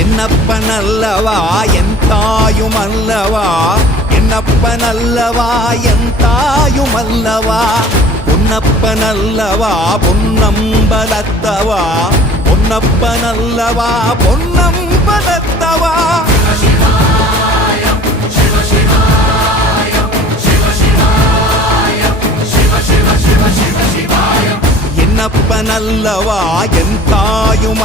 என்னப்பனல்லவா என் தாயுமல்லவா, என்னப்பனல்லவா என் தாயுமல்லவா, பொன்னப்பனல்லவா பொன்னம்பலத்தவா, பொன்னப்பனல்லவா பொன்னம்பலத்தவா. என்னப்பனல்லவா என் தாயுமல்ல